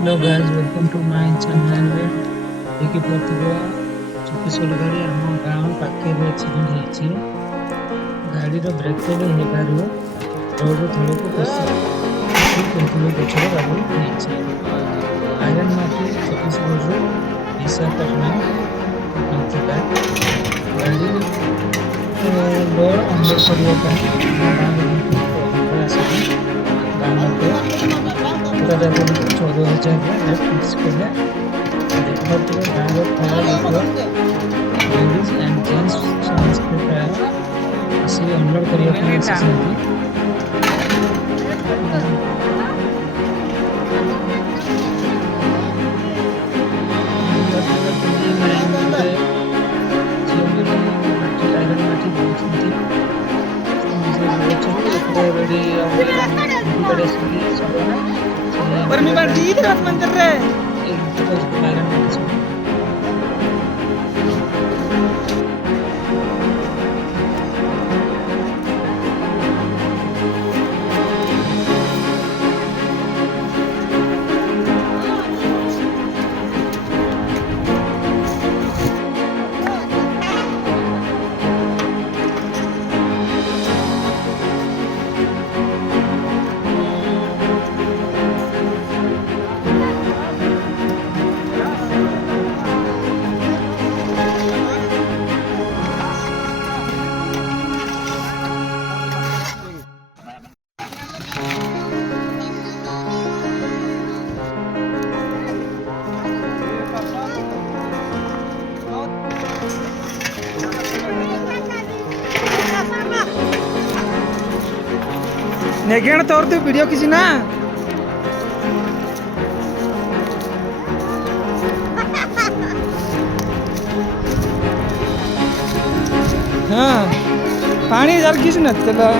Hello guys, welcome to my channel. देखि पार्थिबा छत्तीसगढ़ गाड़ी आम गाँव पाखे एक्सीडेंट होती गाड़ी ब्रेक फेल होबार रोड तल को पशि पिंतुल गचर बागरी नहीं। आयरन माटी छत्तीसगढ़ विशाखापट्टनम नौथिका गाड़ी लोड अनलोड करने गाँव लोग आसिक गाँव को पूरा जाकर 14,000 फिक्स कले देखते गाँव प्राय लोग लेडीज एंड जेंट्स समस्त प्राय आसिक अनलोड करने पर मी बार दी रात मंदिर रे नेगेण तोर तो वीडियो किसी ना हाँ पानी जर किसी ना चला